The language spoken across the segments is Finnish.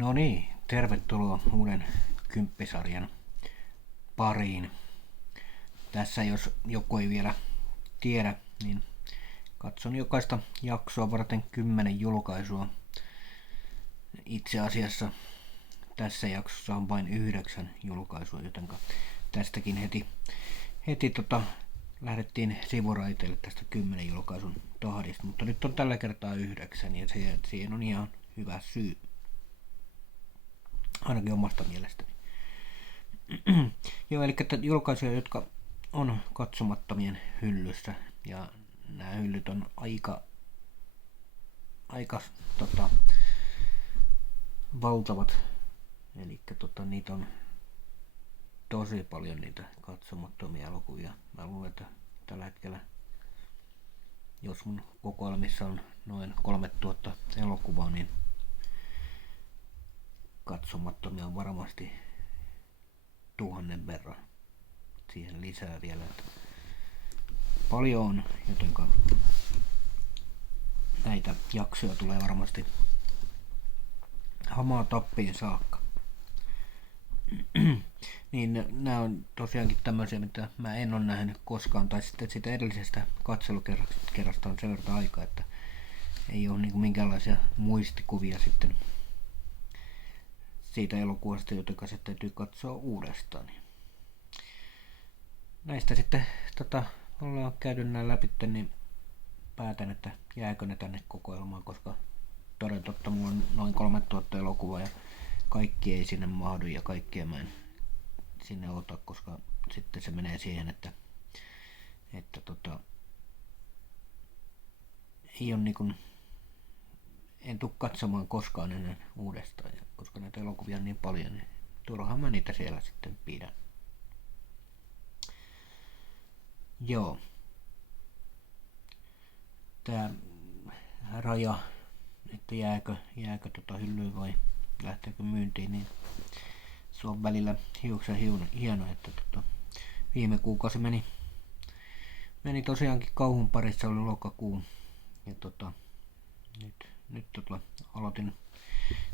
No niin, tervetuloa uuden kymppisarjan pariin. Tässä jos joku ei vielä tiedä, niin katson jokaista jaksoa varten 10 julkaisua. Itse asiassa tässä jaksossa on vain 9 julkaisua, joten tästäkin heti lähdettiin sivuraiteille tästä 10 julkaisun tahdista, mutta nyt on tällä kertaa 9 ja siihen on ihan hyvä syy. Ainakin omasta mielestäni. Joo, eli julkaisuja, jotka on katsomattomien hyllyssä. Ja nämä hyllyt on aika valtavat. Eli niitä on tosi paljon niitä katsomattomia elokuvia. Mä luulen, että tällä hetkellä, jos mun kokoelmissa on noin 3000 elokuvaa, niin katsomattomia on varmasti 1000 verran. Siihen lisää vielä, että paljon on, jotenka näitä jaksoja tulee varmasti hamaa tappiin saakka. Niin nämä on tosiaankin tämmöisiä, mitä mä en ole nähnyt koskaan, tai sitten sitä edellisestä katselukerrasta on sen verran aikaa, että ei ole niinku minkäänlaisia muistikuvia sitten siitä elokuvasta, jotenka se täytyy katsoa uudestaan. Näistä sitten ollaan käyty nämä läpi, niin päätän, että jääkö ne tänne kokoelmaan, koska toden totta mulla on noin 3000 elokuvaa ja kaikki ei sinne mahdu ja kaikkea mä en sinne ota, koska sitten se menee siihen, että ei ole niin en tule katsomaan koskaan enää uudestaan, ja koska näitä elokuvia on niin paljon, niin turhaan mä niitä siellä sitten pidän. Joo. Tää raja, että jääkö hyllyyn vai lähteekö myyntiin, niin se on välillä hiuksen hieno, että viime kuukausi meni tosiaankin kauhun parissa, oli lokakuu, ja nyt aloitin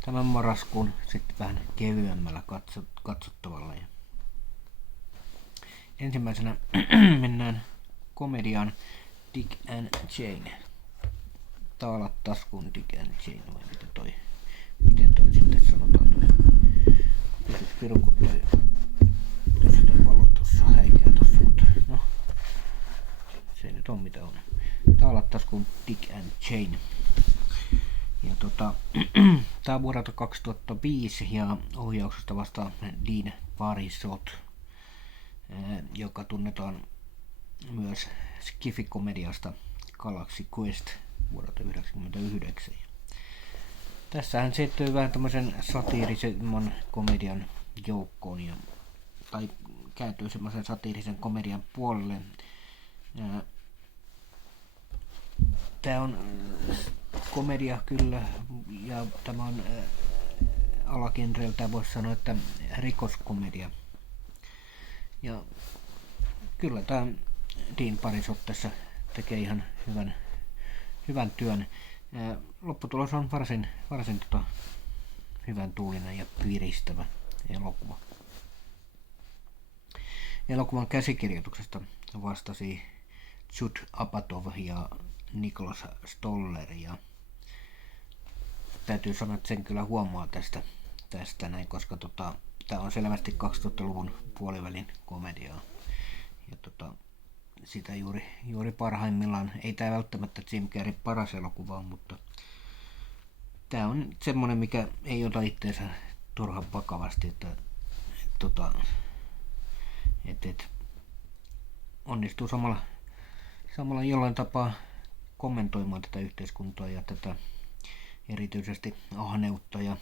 tämän marraskuun sitten vähän kevyemmällä katsottavalla. Ja ensimmäisenä mennään komediaan Dick and Jane. Taalat taskuun Dick and Jane, vai miten toi sitten sanotaan toi. Pysyt pirukut toi, jos toi valot tossa häikää tossa, mutta no, se nyt on mitä on. Taalat taskuun Dick and Jane. Ja tää on vuodelta 2005 ja ohjauksesta vastaa Dean Parisot, joka tunnetaan myös Skifi-komediasta Galaxy Quest vuodelta 1999. Tässähän siirtyy vähän tämmöisen satiirisemman komedian joukkoon, tai kääntyy semmoisen satiirisen komedian puolelle. Tää on komedia kyllä, ja tämä on alagenreltä voisi sanoa, että rikoskomedia. Ja kyllä tämä Dean Parisot tässä tekee ihan hyvän työn. Lopputulos on varsin hyvän tuulinen ja piristävä elokuva. Elokuvan käsikirjoituksesta vastasi Judd Apatow ja Nicholas Stoller, ja täytyy sanoa, että sen kyllä huomaa tästä näin, koska tämä on selvästi 2000-luvun puolivälin komediaa. Ja sitä juuri parhaimmillaan. Ei tämä välttämättä Jim Carrey paras elokuva, mutta tämä on semmoinen, mikä ei ota itteensä turhan vakavasti, että onnistuu samalla jollain tapaa kommentoimaan tätä yhteiskuntaa ja tätä erityisesti ahneutta ja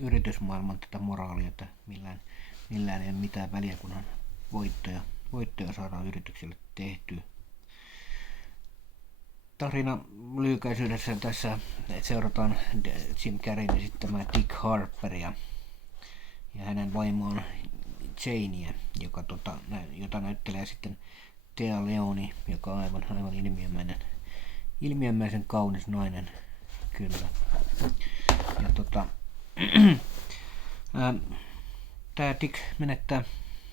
yritysmaailman tätä moraalia, että millään ei ole mitään väliä, kunhan voittoja saadaan yrityksille tehtyä. Tarina lyhykäisyydessä tässä seurataan Jim Carreyn esittämää Dick Harperia ja hänen vaimoaan Janea, jota näyttelee sitten Thea Leoni, joka on aivan ilmiömäisen kaunis nainen kyllä. Ja Tää Dick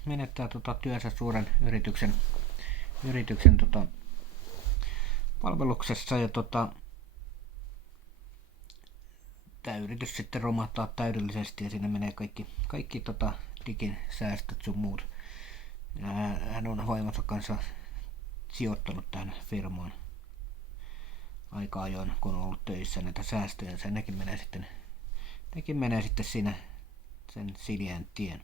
menettää työnsä suuren yrityksen palveluksessa ja tää yritys sitten romahtaa täydellisesti ja siinä menee kaikki Dickin säästöt sun muut. Ja hän on vaimonsa kanssa sijoittanut tähän firmaan aika ajoin, kun on ollut töissä näitä säästöjä. Nekin menee sitten siinä sen Siljen tien.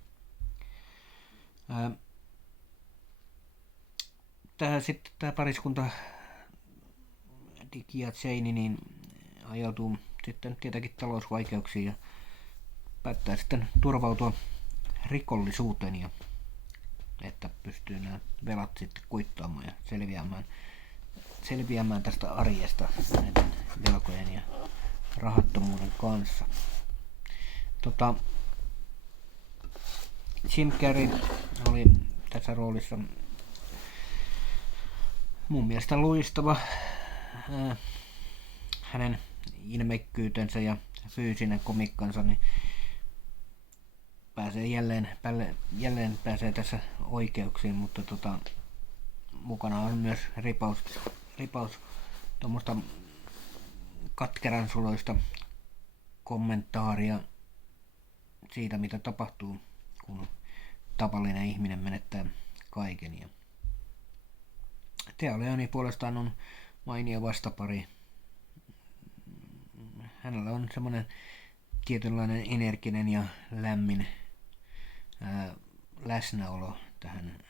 Tää pariskunta Dick ja Jane niin ajautuu sitten tietenkin talousvaikeuksiin ja päättää sitten turvautua rikollisuuteen, ja että pystyy nämä velat sitten kuittaamaan ja selviämään tästä arjesta näiden velkojen ja rahattomuuden kanssa. Jim Carrey oli tässä roolissa mun mielestä luistava. Hänen ilmeikkyytensä ja fyysinen komikkansa niin pääsee jälleen pääsee tässä oikeuksiin, mutta mukana on myös ripaus tuommoista katkeran suloista kommentaaria siitä, mitä tapahtuu, kun tavallinen ihminen menettää kaiken. Ja Téa Leoni puolestaan on mainio vastapari. Hänellä on semmoinen tietynlainen energinen ja lämmin läsnäolo tähän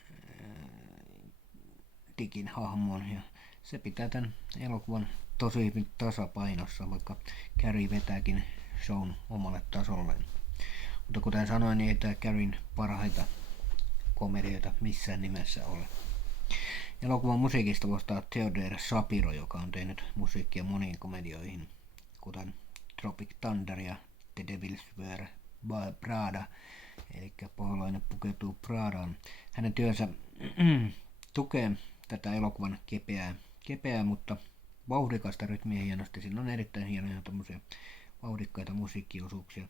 Dickin hahmoon, ja se pitää tämän elokuvan tosi hyvin tasapainossa, vaikka Carrey vetääkin shown omalle tasolleen. Mutta kuten sanoin, niin ei tämä Carreyn parhaita komedioita missään nimessä ole. Elokuvan musiikista vastaa Theodore Shapiro, joka on tehnyt musiikkia moniin komedioihin, kuten Tropic Thunder ja The Devil's Wear Prada, eli paholainen pukeutuu Pradaan. Hänen työnsä tukee tätä elokuvan kepeää, mutta vauhdikasta rytmiä hienosti. Siinä on erittäin hienoja tämmöisiä vauhdikkaita musiikkiosuuksia.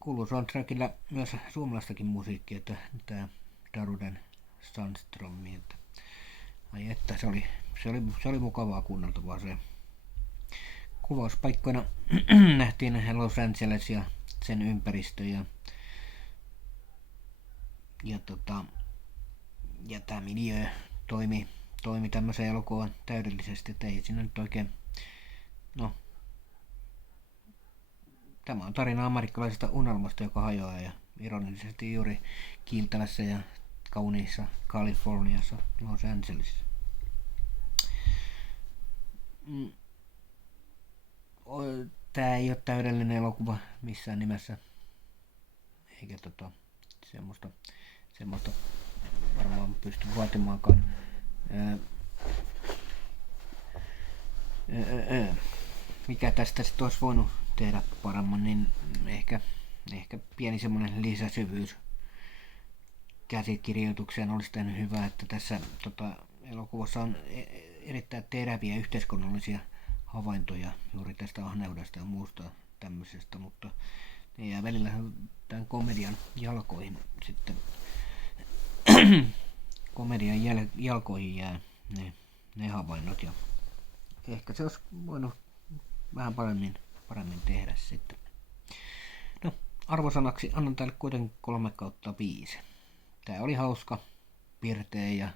Kuuluu soundtrackilla myös suomalaistakin musiikkia, että tämä Daruden Sandström, että ai että se oli mukavaa kuunneltavaa se. Kuvauspaikkoina nähtiin Los Angeles ja sen ympäristö ja tämä miljö toimi tämmöisen elokuvan täydellisesti, että ei siinä nyt oikein, no, tämä on tarina amerikkalaisesta unelmasta, joka hajoaa, ja ironisesti juuri kiiltävässä ja kauniissa Kaliforniassa, Los Angelesissa. Tää ei ole täydellinen elokuva missään nimessä, eikä semmoista varmaan pysty vaatimaankaan. Mikä tästä sitten olisi voinut tehdä paremmin, niin ehkä pieni semmoinen lisäsyvyys käsikirjoitukseen olisi tehnyt hyvä, että tässä elokuvassa on erittäin teräviä yhteiskunnallisia havaintoja juuri tästä ahneudesta ja muusta tämmöisestä, mutta ne jää välillä tämän komedian jalkoihin sitten. Komedian jalkoihin jää ne havainnot, ja ehkä se olisi voinut vähän paremmin tehdä sitten. No, arvosanaksi annan tälle kuitenkin 3/5. Tää oli hauska, pirteä ja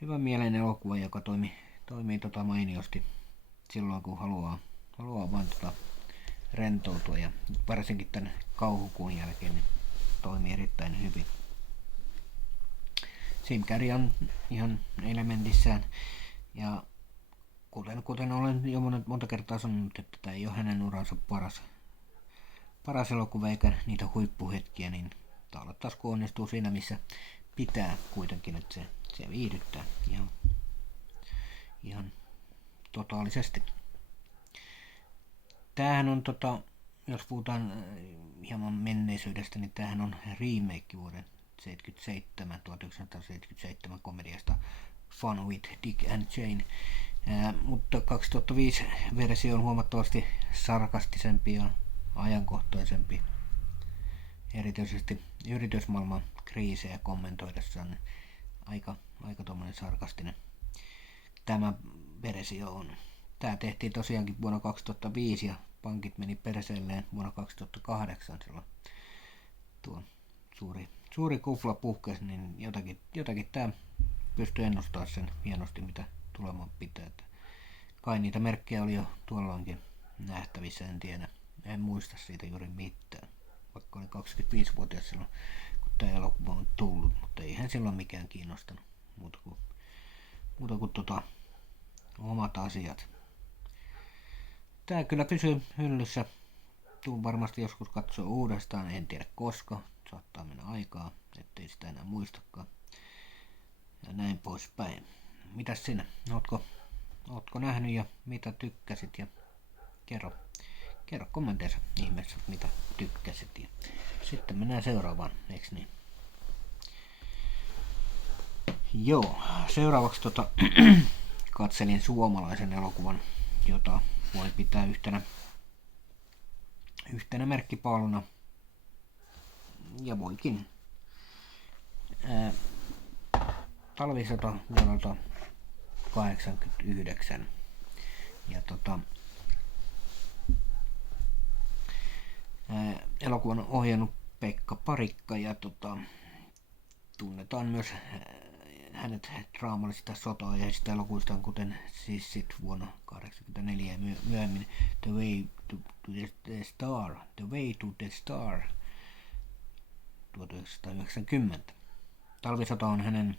hyvä mielen elokuva, joka toimii mainiosti silloin, kun haluaa vain rentoutua, ja varsinkin tämän kauhukuun jälkeen niin toimii erittäin hyvin. Jim Carrey on ihan elementissään, ja kuten olen jo monta kertaa sanonut, että tämä ei ole hänen uransa paras elokuva eikä niitä huippuhetkiä, niin taas kun onnistuu siinä, missä pitää kuitenkin, että se viihdyttää ihan totaalisesti. Tämähän on, jos puhutaan hieman menneisyydestä, niin tämähän on remake vuoden 1977 komediasta Fun with Dick and Jane. Mutta 2005 versio on huomattavasti sarkastisempi ja ajankohtaisempi. Erityisesti yritysmaailman kriisejä kommentoidessaan niin aika tommonen sarkastinen tämä versio on. Tää tehtiin tosiaankin vuonna 2005 ja pankit meni perseelleen vuonna 2008 silloin tuo suuri kufla puhkesi, niin jotakin tää pystyi ennustamaan sen hienosti mitä tulemaan pitää. Kai niitä merkkejä oli jo tuolloinkin nähtävissä, en tiedä. En muista siitä juuri mitään. Vaikka olin 25-vuotias silloin, kun tämä elokuva on tullut, mutta eihän silloin mikään kiinnostanut muuta kuin omat asiat. Tää kyllä pysyy hyllyssä. Tuun varmasti joskus katsoa uudestaan, en tiedä koska. Saattaa mennä aikaa, ettei sitä enää muistakaan. Ja näin poispäin. Mitäs sinä? Ootko nähnyt ja mitä tykkäsit ja kerro kommenteissa ihmeessä mitä tykkäsit ja sitten mennään seuraavaan, eiks niin? Joo, seuraavaksi katselin suomalaisen elokuvan, jota voi pitää yhtenä merkkipaaluna ja voikin. Talvisota vuodelta 1989 ja elokuvan on ohjannut Pekka Parikka ja tunnetaan myös hänet draamallisista sota-aiheisista elokuvista, kuten Sissit vuonna 1984 ja myöhemmin The Way to the Star 1990. Talvisota on hänen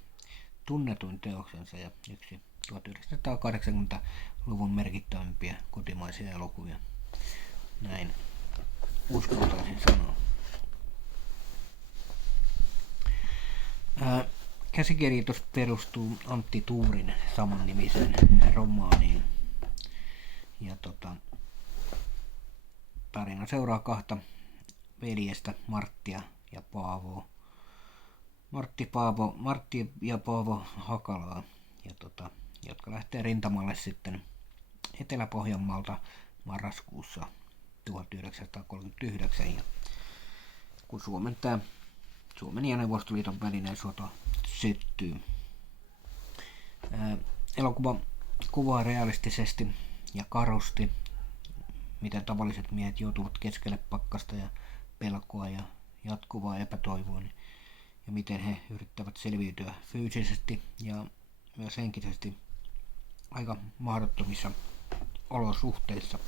tunnetuin teoksensa ja yksi 1980-luvun merkittävimpiä kotimaisia elokuvia. Näin uskaltaisin sanoa. Käsikirjoitus perustuu Antti Tuurin samannimiseen romaaniin. Ja tarina seuraa kahta veljestä, Marttia ja Paavoa. Martti ja Paavo Hakalaa, ja jotka lähtee rintamalle sitten Etelä-Pohjanmaalta marraskuussa 1939, ja kun Suomen ja Neuvostoliiton välinen sota syttyy. Elokuva kuvaa realistisesti ja karusti, miten tavalliset miehet joutuvat keskelle pakkasta ja pelkoa ja jatkuvaa epätoivoa, ja miten he yrittävät selviytyä fyysisesti ja myös henkisesti aika mahdottomissa olosuhteissa.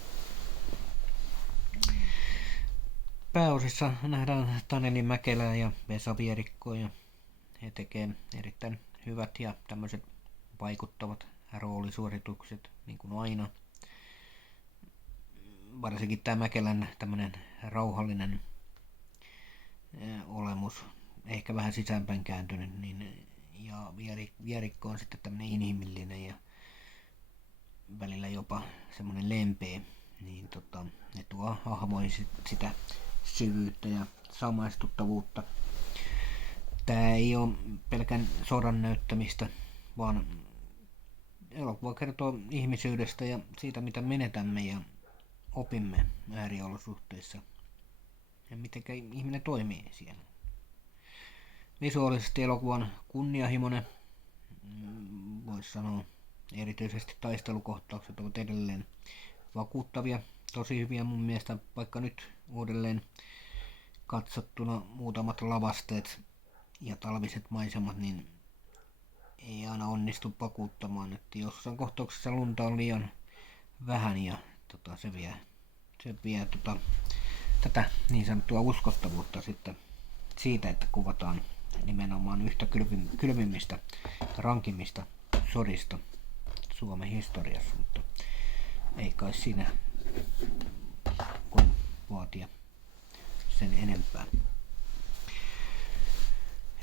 Pääosissa nähdään Taneli Mäkelää ja Vesa Vierikkoa, ja he tekevät erittäin hyvät ja tämmöiset vaikuttavat roolisuoritukset niin kuin aina. Varsinkin tämä Mäkelän tämmöinen rauhallinen olemus, ehkä vähän sisäänpäin kääntynyt, niin, ja Vierikko on sitten tämmöinen inhimillinen ja välillä jopa semmoinen lempeä, niin ne tuo hahmoihin sitä syvyyttä ja samaistuttavuutta. Tää ei ole pelkän sodan näyttämistä, vaan elokuva kertoo ihmisyydestä ja siitä, mitä menetämme ja opimme ääriolosuhteissa ja miten ihminen toimii siellä. Visuaalisesti elokuvan kunnianhimoinen, voisi sanoa, erityisesti taistelukohtaukset ovat edelleen vakuuttavia, tosi hyviä mun mielestä, vaikka nyt uudelleen katsottuna muutamat lavasteet ja talviset maisemat, niin ei aina onnistu vakuuttamaan, että jossain kohtauksessa lunta on liian vähän ja se vie tätä niin sanottua uskottavuutta sitten siitä, että kuvataan nimenomaan yhtä kylmimmistä ja rankimmista sodista Suomen historiassa, mutta ei kai siinä voi vaatia sen enempää.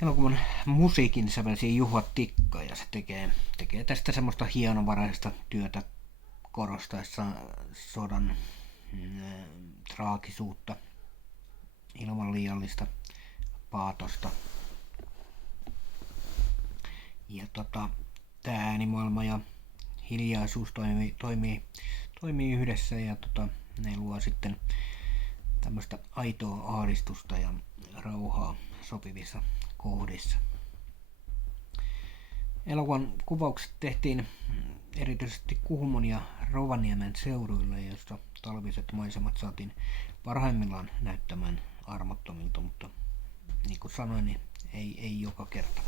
Elokuvan musiikin sävelsi Juha Tikka ja se tekee tästä semmoista hienovaraista työtä korostaessa sodan traagisuutta ilman liiallista paatosta. Ja tää äänimaailma ja hiljaisuus toimii yhdessä ja ne luo sitten tämmöistä aitoa ahdistusta ja rauhaa sopivissa kohdissa. Elokuvan kuvaukset tehtiin erityisesti Kuhmon ja Rovaniemen seuduilla, joissa talviset maisemat saatiin parhaimmillaan näyttämään armottomilta, mutta niin kuin sanoin, niin ei joka kerta.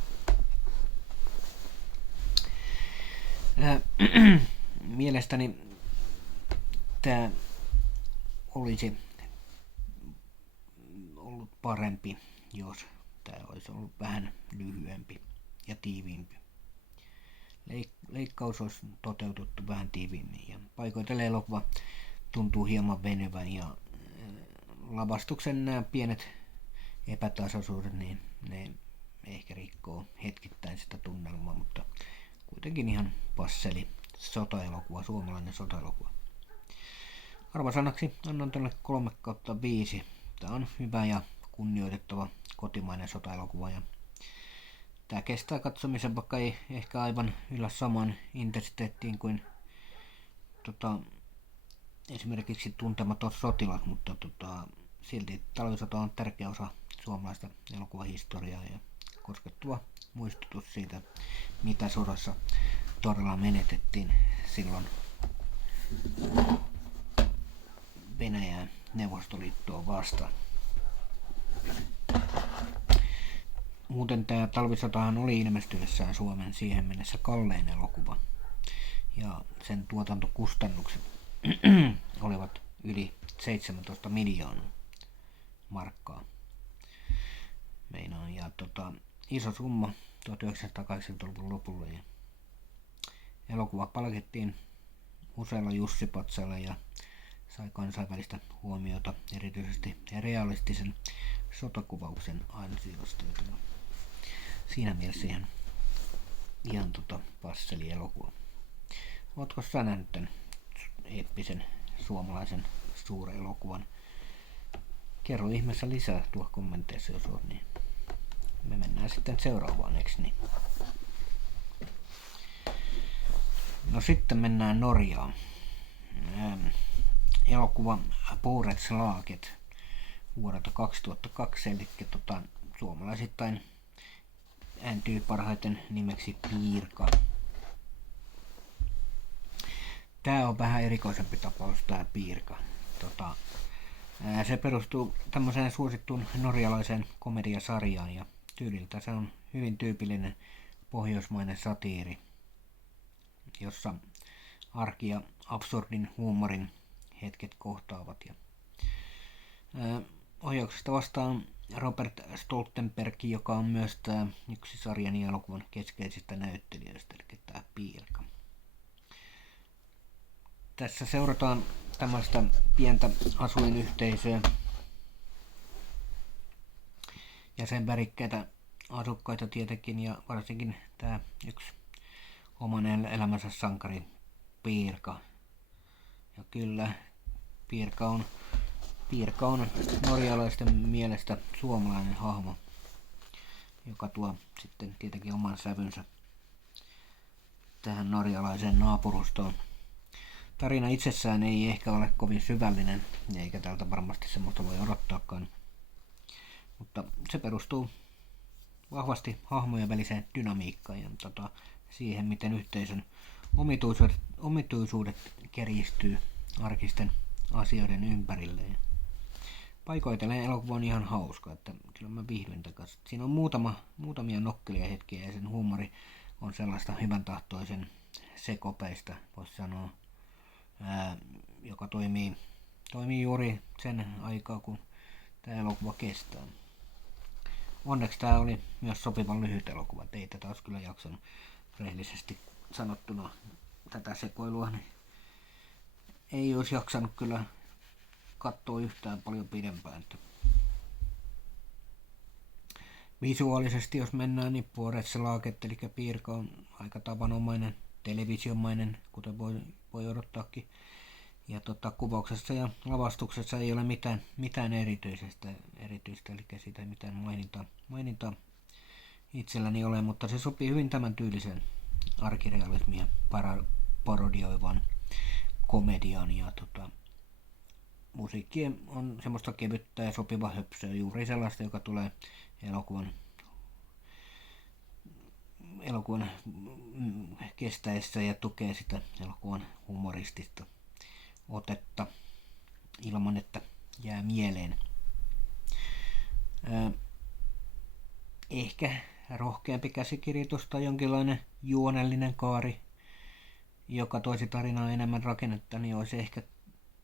Mielestäni tämä olisi ollut parempi, jos tämä olisi ollut vähän lyhyempi ja tiiviimpi. Leikkaus olisi toteutettu vähän tiiviimmin ja paikoitellen elokuva tuntuu hieman venyvän ja lavastuksen nämä pienet epätasaisuudet, niin ne ehkä rikkoo hetkittäin sitä tunnelmaa, mutta kuitenkin ihan passeli sotaelokuva, suomalainen sotaelokuva. Arvosanaksi annan tälle 3/5. Tämä on hyvä ja kunnioitettava kotimainen sotaelokuva ja tämä kestää katsomisen, vaikka ei ehkä aivan yllä saman intensiteettiin kuin esimerkiksi Tuntematon sotilas, mutta silti talvisota on tärkeä osa suomalaista elokuvahistoriaa ja koskettava muistutus siitä, mitä sodassa todella menetettiin silloin Venäjää Neuvostoliittoa vastaan. Muuten tämä talvisotahan oli ilmestyessään Suomen siihen mennessä kallein elokuva ja sen tuotantokustannukset olivat yli 17 miljoonaa markkaa. Meinaan ja iso summa 1980-luvun lopulla ja elokuva palkittiin useilla Jussipatsailla ja sai kansainvälistä huomiota erityisesti realistisen sotakuvauksen ansiosta. Siinä mielessä ihan passeli elokuva. Ootko sä nähnyt tämän eeppisen suomalaisen suuren elokuvan? Kerro ihmeessä lisää tuolla kommenteissa, jos oot, niin me mennään sitten seuraavaan, eks niin? No sitten mennään Norjaan. Elokuva Borettslaget vuodelta 2002, eli suomalaisittain ääntyy parhaiten nimeksi Piirka. Tää on vähän erikoisempi tapaus, tää Piirka. Se perustuu tämmöiseen suosittuun norjalaiseen komediasarjaan ja tyyliltä se on hyvin tyypillinen pohjoismainen satiiri, jossa arki ja absurdin huumorin hetket kohtaavat. Ja ohjauksesta vastaan Robert Stoltenberg, joka on myös yksi sarjan ja elokuvan keskeisistä näyttelijöistä, eli tämä Piirka. Tässä seurataan tämmöistä pientä asuinyhteisöä ja sen värikkäitä asukkaita tietenkin ja varsinkin tämä yksi oman elämänsä sankari Piirka. Ja kyllä Piirka on norjalaisten mielestä suomalainen hahmo, joka tuo sitten tietenkin oman sävynsä tähän norjalaiseen naapurustoon. Tarina itsessään ei ehkä ole kovin syvällinen, eikä tältä varmasti semmoista voi odottaakaan. Mutta se perustuu vahvasti hahmojen väliseen dynamiikkaan ja siihen, miten yhteisön omituisuudet kärjistyy arkisten asioiden ympärille. Paikoitellen elokuva on ihan hauska, että kyllä mä viihdyin takaisin. Siinä on muutamia nokkelia hetkiä ja sen huumori on sellaista hyvän tahtoisen sekopeista, voisi sanoa, joka toimii juuri sen aikaa, kun tämä elokuva kestää. Onneksi tämä oli myös sopivan lyhyt elokuva, ei tätä olisi kyllä jaksanut rehellisesti sanottuna tätä sekoilua, niin ei olisi jaksanut kyllä katsoa yhtään paljon pidempään. Visuaalisesti jos mennään, niin Borettslaget eli Piirka on aika tavanomainen, televisiomainen, kuten voi odottaakin. Ja kuvauksessa ja lavastuksessa ei ole mitään erityistä, eli siitä ei mitään mainintaa itselläni ole, mutta se sopii hyvin tämän tyylisen arkirealismin ja parodioivan komedian ja musiikki on semmoista kevyttä ja sopiva höpsöä, juuri sellaista, joka tulee elokuvan kestäessä ja tukee sitä elokuvan humoristista otetta ilman, että jää mieleen. Ehkä rohkeampi käsikirjoitus tai jonkinlainen juonellinen kaari, joka toisi tarinaa enemmän rakennetta, niin olisi ehkä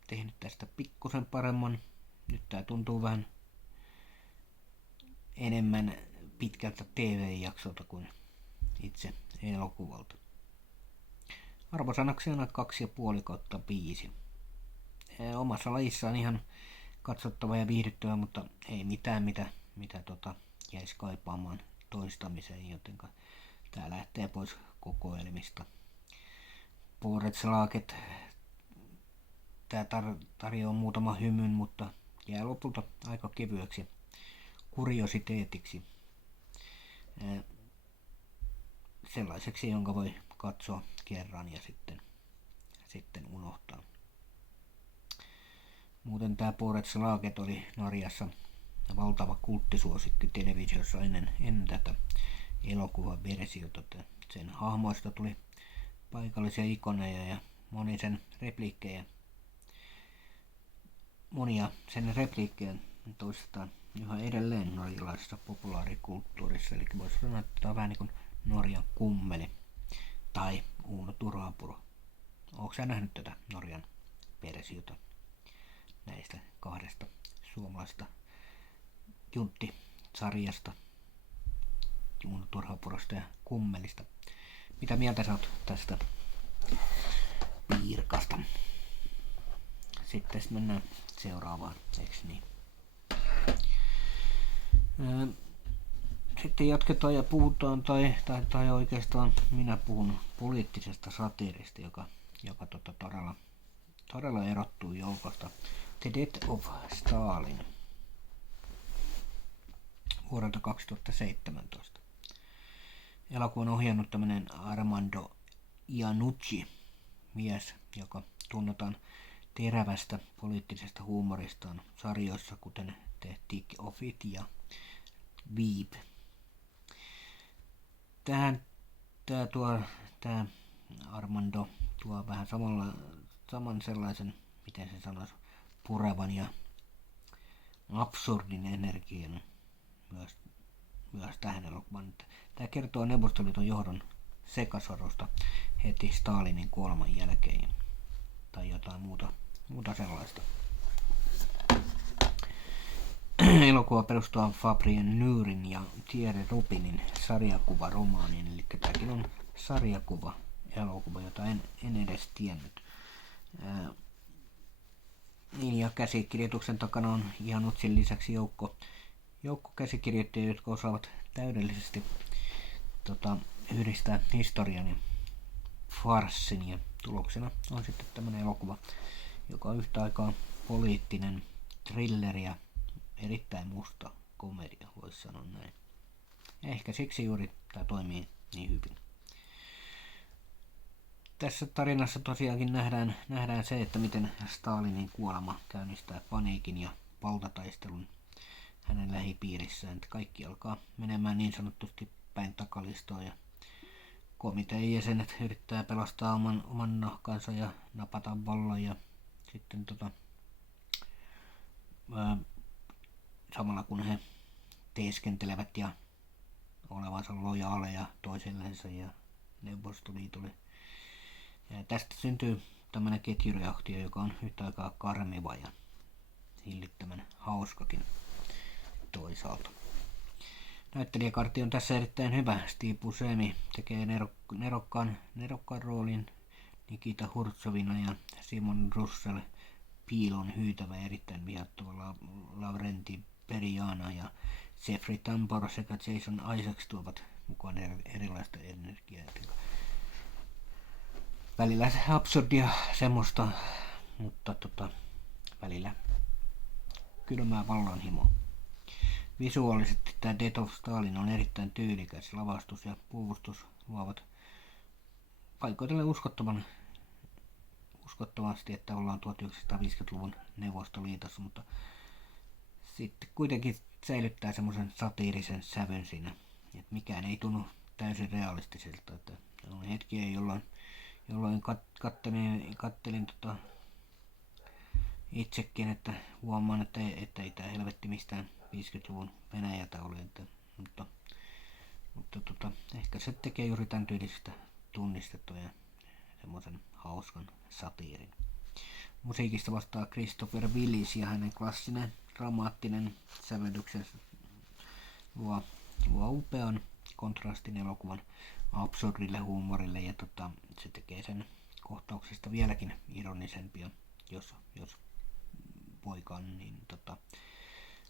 tehnyt tästä pikkusen paremman. Nyt tää tuntuu vähän enemmän pitkältä TV-jaksolta kuin itse elokuvalta. Arvosanaksi on 2,5/5. Omassa lajissaan ihan katsottava ja viihdyttävä, mutta ei mitään mitä jäisi kaipaamaan toistamiseen, jotenka tää lähtee pois kokoelmista. Poretslaget tää tarjoaa muutama hymyn, mutta jää lopulta aika kevyeksi kuriositeetiksi. Sellaiseksi, jonka voi katsoa kerran ja sitten unohtaa. Muuten tää Poretslaget oli Norjassa valtava kulttisuosikki televisiossa ennen tätä elokuvan versiota. Sen hahmoista tuli paikallisia ikoneja ja monia sen repliikkejä toistetaan yhä edelleen norjalaisessa populaarikulttuurissa. Eli voisi sanoa, että tämä on vähän niin kuin Norjan kummeli tai Uno Turhapuro. Oletko sä nähnyt tätä Norjan versiota näistä kahdesta suomalaisesta junttisarjasta, Uno Turhapurosta ja kummelista? Mitä mieltä sä oot tästä piirkasta? Sitten mennään seuraavaan, eiks niin? Sitten jatketaan ja puhutaan, tai oikeastaan minä puhun poliittisesta satiirista, joka todella erottuu joukosta. The Death of Stalin vuodelta 2017. Elokuvan ohjannut tämmönen Armando Iannucci, mies, joka tunnetaan terävästä poliittisesta huumoristaan sarjoissa, kuten The Thick of It ja Veep. Tää Armando tuo vähän saman sellaisen, miten se sanoisi, purevan ja absurdin energian myös tähän elokuvaan. Tämä kertoo Neuvostoliiton johdon sekasorusta heti Stalinin kuoleman jälkeen tai jotain muuta sellaista. Elokuva perustuu Fabrien Nyrin ja Thierry Rupinin sarjakuvaromaaniin, eli tämäkin on sarjakuva-elokuva, jota en edes tiennyt. Niin, ja käsikirjoituksen takana on Iannuccin lisäksi joukko käsikirjoittajia, jotka osaavat täydellisesti yhdistää historian ja farssin, ja tuloksena on sitten tämmönen elokuva, joka on yhtä aikaa poliittinen thriller ja erittäin musta komedia, voisi sanoa näin. Ja ehkä siksi juuri tämä toimii niin hyvin. Tässä tarinassa tosiaankin nähdään se, että miten Stalinin kuolema käynnistää paniikin ja valtataistelun hänen lähipiirissään. Että kaikki alkaa menemään niin sanotusti päin takalistoa ja komitean jäsenet yrittää pelastaa oman nahkansa ja napata vallan ja sitten samalla kun he teeskentelevät ja olevansa lojaaleja toisillensa ja Neuvostoliitolle. Ja tästä syntyy tämmönen ketjureaktio, joka on yhtä aikaa karmiva ja hillittömän hauskakin toisaalta. Näyttelijäkartti on tässä erittäin hyvä. Steve Buscemi tekee nerokkaan roolin Nikita Hurtsovina ja Simon Russell piilon hyytävä erittäin vihattava Lavrenti Periana ja Jeffrey Tambor sekä Jason Isaacs tuovat mukaan erilaista energiaa. Välillä absurdia semmoista, mutta välillä kylmää vallanhimoa. Visuaalisesti tämä Death of Stalin on erittäin tyylikäs. Lavastus ja puvustus luovat paikoitellen uskottavan uskottavasti, että ollaan 1950-luvun Neuvostoliitossa, mutta sitten kuitenkin säilyttää semmoisen satiirisen sävyn siinä, että mikään ei tunnu täysin realistiselta. Että on hetkiä, jolloin kattelin itsekin, että huomaan, että ei tämä helvetti mistään 50-luvun Venäjältä ole, mutta ehkä se tekee juuri tämän tyylisistä tunnistettua ja semmoisen hauskan satiirin. Musiikista vastaa Christopher Willis ja hänen klassinen dramaattinen sävellyksensä luo upean kontrastin elokuvan absurdille huumorille ja se tekee sen kohtauksista vieläkin ironisempia, jos voikaan, niin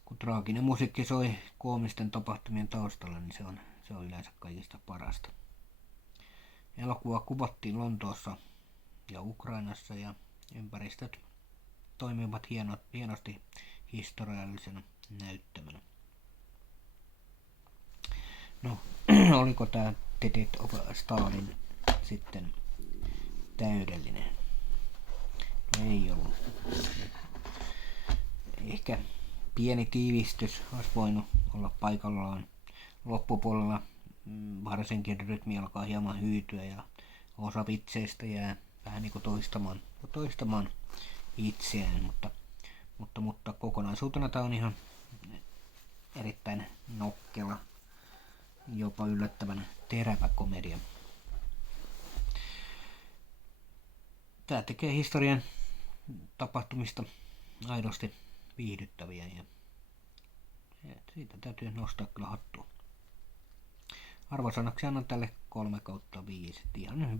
kun traaginen musiikki soi koomisten tapahtumien taustalla, niin se on yleensä kaikista parasta. Elokuva kuvattiin Lontoossa ja Ukrainassa ja ympäristöt toimivat hienosti historiallisena näyttämänä. No, oliko tämä The Death of Stalin sitten täydellinen? No, ei ollut. Ehkä pieni tiivistys olisi voinut olla paikallaan. Loppupuolella varsinkin rytmi alkaa hieman hyytyä ja osa vitseistä jää vähän niin kuin toistamaan itseään, mutta kokonaisuutena tämä on ihan erittäin nokkela, jopa yllättävän terävä komedia. Tämä tekee historian tapahtumista aidosti viihdyttäviä ja siitä täytyy nostaa kyllä hattua. Arvosanaksi annan tälle 3/5. Ihan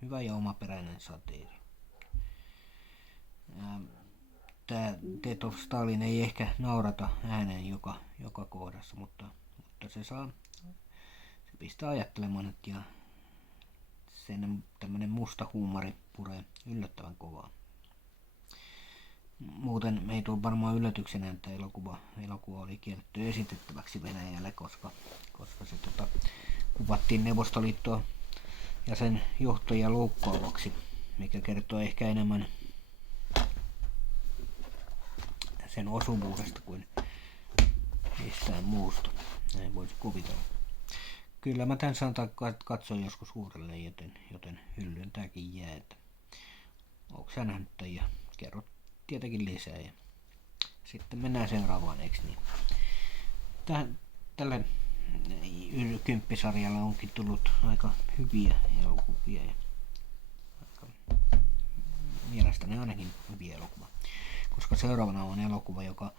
hyvä ja omaperäinen satiiri. Tämä Death of Stalin ei ehkä naurata ääneen joka kohdassa, mutta se pistää ajattelemaan, ja sen tämmönen musta huumori puree yllättävän kovaa. Muuten me ei tule varmaan yllätyksenä, että elokuva oli kielletty esitettäväksi Venäjälle, koska se kuvattiin Neuvostoliittoa ja sen johtajia loukkaavaksi, mikä kertoo ehkä enemmän sen osuvuudesta kuin mistään muusta. Näin voisi kuvitella. Kyllä mä tän sanotaan katsoin joskus uudelleen, joten hyllyyn tääkin jää. Onko sä nähnyt tämän ja kerrot tietenkin lisää. Ja sitten mennään seuraavaan, eikö niin? Tälle kymppisarjalle onkin tullut aika hyviä elokuvia. Ja mielestäni ainakin hyviä elokuvia. Koska seuraavana on elokuva, joka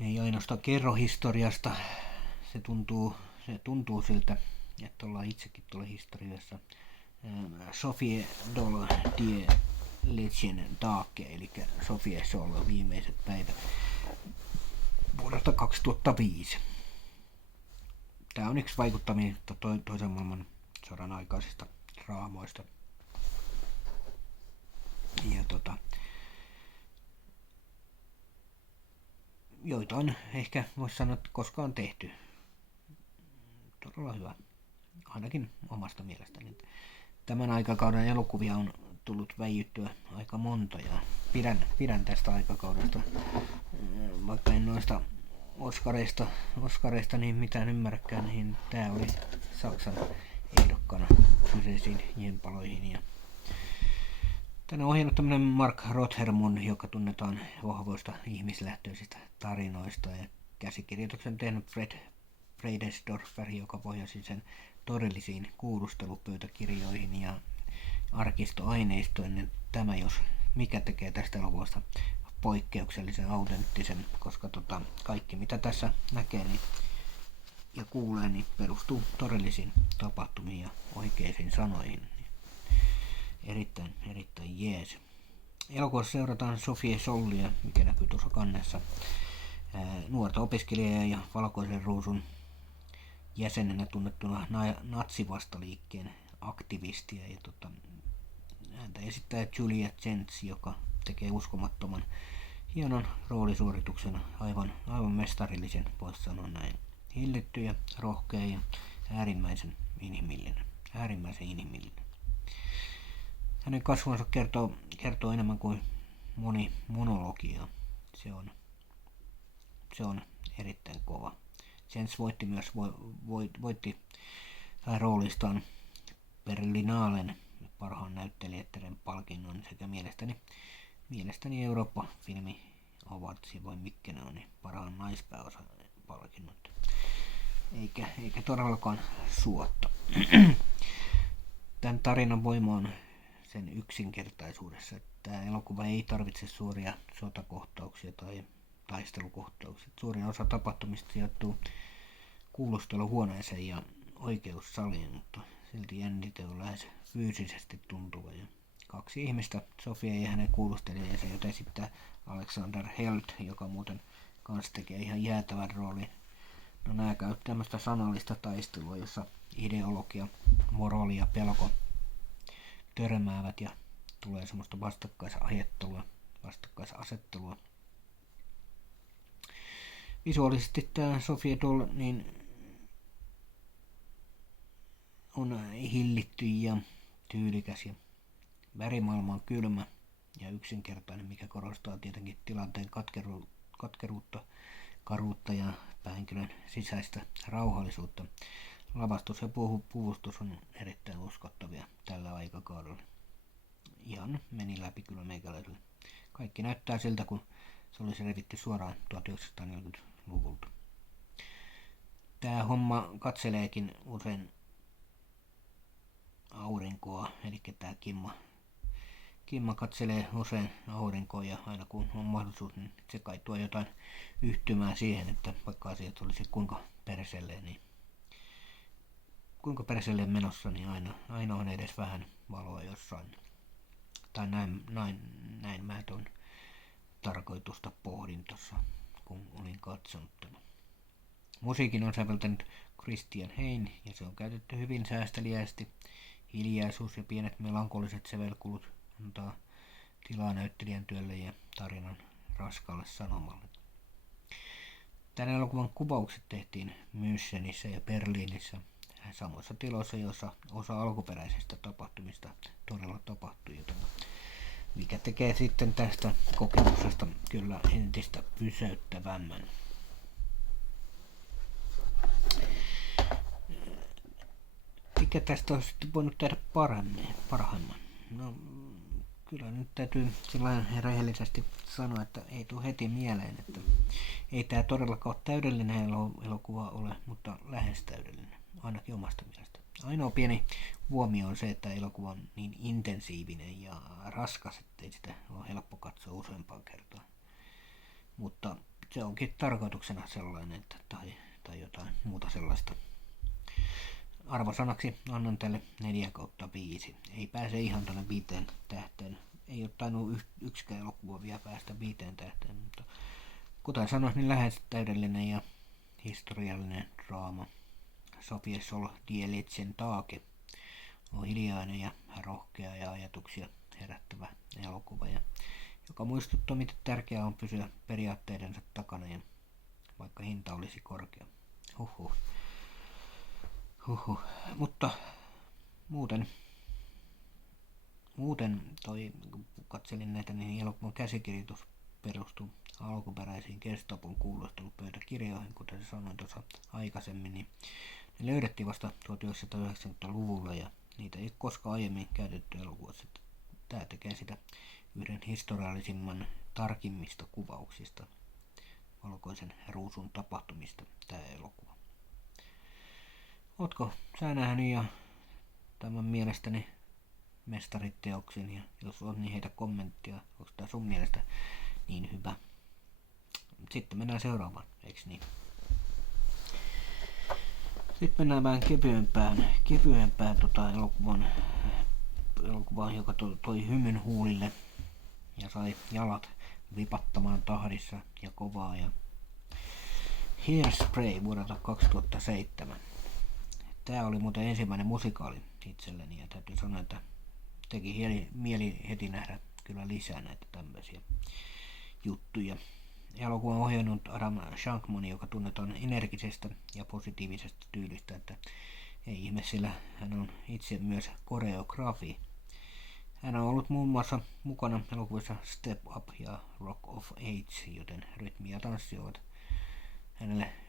ei ainoastaan kerro historiasta. Se tuntuu siltä, että ollaan itsekin tuolla historiassa. Sofie Dol Die Letzten Tage, eli Sofie Sol viimeiset päivät vuodelta 2005. Tämä on yksi vaikuttavista toisen maailman sodan aikaisista draamoista. Ja joita on ehkä voisi sanoa, että koskaan tehty. Todella hyvä, ainakin omasta mielestäni. Tämän aikakauden elokuvia on tullut väijyttyä aika monta ja pidän tästä aikakaudesta, vaikka en noista Oscareista niin mitään ymmärräkään, niin tää oli Saksan ehdokkana kyseisiin jenpaloihin. Ja tänne on ohjannut tämmönen Mark Rothermund, joka tunnetaan vahvoista ihmislähtöisistä tarinoista, ja käsikirjoituksen tehnyt Fred Breidsdorfer, joka pohjasi sen todellisiin kuulustelupöytäkirjoihin ja arkistoaineistoon. Tämä jos mikä tekee tästä elokuvasta poikkeuksellisen autenttisen, koska kaikki mitä tässä näkee ja kuulee niin perustuu todellisiin tapahtumiin ja oikeisiin sanoihin. Erittäin jees. Elokuvassa seurataan Sofie Sollia, mikä näkyy tuossa kannessa, nuorta opiskelijaa ja Valkoisen Ruusun jäsenenä tunnettuna natsivastaliikkeen aktivistia. Ja häntä esittää Julia Chents, joka tekee uskomattoman hienon roolisuorituksen, aivan mestarillisen, voisi sanoa näin. Hillitty ja rohkea ja äärimmäisen inhimillinen. hänen kasvonsa kertoo enemmän kuin moni monologia. Se on erittäin kova. Jens voitti myös roolistaan Berlinalen parhaan näyttelijättären palkinnon sekä mielestäni Eurooppa-filmi Awards vai mitkä ne on, niin parhaan naispääosan palkinnot. Eikä todellakaan suotta. Tämän tarinan voima on sen yksinkertaisuudessa, että tämä elokuva ei tarvitse suoria sotakohtauksia tai taistelukohtauksia. Suurin osa tapahtumista sijoittuu kuulusteluhuoneeseen ja oikeussaliin, mutta silti jännite on lähes fyysisesti tuntuva. Ja kaksi ihmistä, Sofia ja hänen kuulustelijansa, jota esittää Alexander Held, joka muuten kanssa tekee ihan jäätävän roolin. No nämä käy tämmöistä sanallista taistelua, jossa ideologia, moraali ja pelko törmäävät ja tulee semmoista vastakkaisasettelua. Visuaalisesti tämä Sophia Doll niin on hillitty ja tyylikäs ja värimaailma on kylmä ja yksinkertainen, mikä korostaa tietenkin tilanteen katkeruutta, karuutta ja päähenkilön sisäistä rauhallisuutta. Lavastus ja puvustus on erittäin uskottavia tällä aikakaudella. Ihan meni läpi kyllä meikäläiselle. Kaikki näyttää siltä, kun se olisi revitty suoraan 1940-luvulta. Tämä homma katseleekin usein aurinkoa, eli tämä Kimma katselee usein aurinkoa ja aina kun on mahdollisuus, niin se kai tuo jotain yhtymää siihen, että vaikka asiat olisi kuinka perselleen menossa, niin aina on edes vähän valoa jossain. Tai näin mä tuon tarkoitusta pohdin tuossa, kun olin katsonut tämän. Musiikin on säveltänyt Christian Hein ja se on käytetty hyvin säästeliästi. Hiljaisuus ja pienet melankoliset sävelkulut antaa tilaa näyttelijän työlle ja tarinan raskaalle sanomalle. Tämän elokuvan kuvaukset tehtiin Münchenissä ja Berliinissä samoissa tiloissa, joissa osa alkuperäisistä tapahtumista todella tapahtui, joten mikä tekee sitten tästä kokemuksesta kyllä entistä pysäyttävämmän. Mikä tästä olisi sitten voinut tehdä parhaimman? No, kyllä nyt täytyy sellainen rehellisesti sanoa, että ei tule heti mieleen, että ei tämä todellakaan ole täydellinen elokuva ole, mutta lähes täydellinen, ainakin omasta mielestä. Ainoa pieni huomio on se, että elokuva on niin intensiivinen ja raskas, ettei sitä ole helppo katsoa useampaan kertaan. Mutta se onkin tarkoituksena sellainen, että tai jotain muuta sellaista. Arvosanaksi annan tälle 4/5. Ei pääse ihan tuonne 5 tähteen. Ei ole tainnut yksikään elokuva vielä päästä 5 tähteen, mutta kuten sanoin, niin lähes täydellinen ja historiallinen draama. Sophia Doll Die Letzten-Tage on hiljainen ja rohkea ja ajatuksia herättävä elokuva, joka muistuttaa, miten tärkeää on pysyä periaatteidensa takana, ja vaikka hinta olisi korkea. Mutta muuten kun katselin näitä, niin elokuvan käsikirjoitus perustuu alkuperäisiin Gestapon kuulustelupöytäkirjoihin, kuten sanoin tuossa aikaisemmin, niin ne löydettiin vasta 1990-luvulla ja niitä ei koskaan aiemmin käytetty elokuvassa. Tämä tekee sitä yhden historiallisimman tarkimmista kuvauksista valkoisen ruusun tapahtumista tämä elokuva. Ootko sä nähnyt ja tämän mielestäni mestariteoksen, ja jos on, niin heitä kommenttia, onko tämä sun mielestä niin hyvä. Sitten mennään seuraavaan, eiks niin? Sitten mennään vähän kevyempään elokuvaan, joka toi hymyn huulille ja sai jalat vipattamaan tahdissa ja kovaa. Ja Hairspray vuodelta 2007. Tämä oli muuten ensimmäinen musikaali itselleni ja täytyy sanoa, että teki mieli heti nähdä kyllä lisää näitä tämmöisiä juttuja. Elokuvan ohjannut Adam Shankman, joka tunnetaan energisestä ja positiivisesta tyylistä, että ei ihme, sillä hän on itse myös koreografi. Hän on ollut muun muassa mukana elokuvissa Step Up ja Rock of Age, joten rytmi ja tanssi ovat